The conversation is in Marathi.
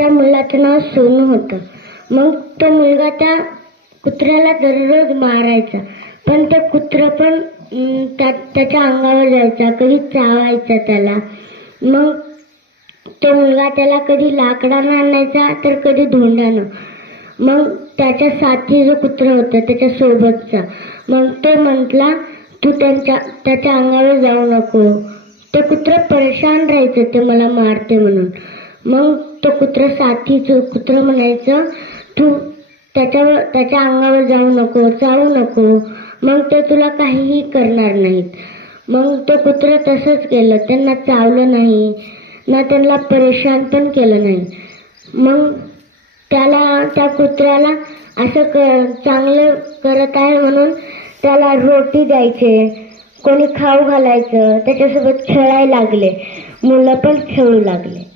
त्या मुलाचं नाव सोनू होतं. मग तो मुलगा त्या कुत्र्याला दररोज मारायचा, पण ते कुत्रं पण त्याच्या अंगावर जायचा, कधी चावायचा त्याला. मग तो मुलगा त्याला कधी लाकडानं आणायचा तर कधी धोंड्यानं. मग त्याच्या साथी जो कुत्रा होता त्याच्या सोबतचा, मग तो म्हटला तू त्याच्या अंगावर जाऊ नको. ते कुत्रं परेशान राहायचं ते मला मारते म्हणून. मग तो साथीचं कुत्रं म्हणायचं तू त्याच्या अंगावर जाऊ नको, मग ते तुला काहीही करणार नाहीत. मग तो कुत्रं तसंच केलं, त्यांना चावलं नाही ना त्यांना परेशान पण केलं नाही. मग त्या कुत्र्याला असं चांगलं करत आहे म्हणून त्याला रोटी द्यायचे, कोणी खाऊ घालायचं, त्याच्यासोबत खेळायला लागले, मुलं पण खेळू लागले.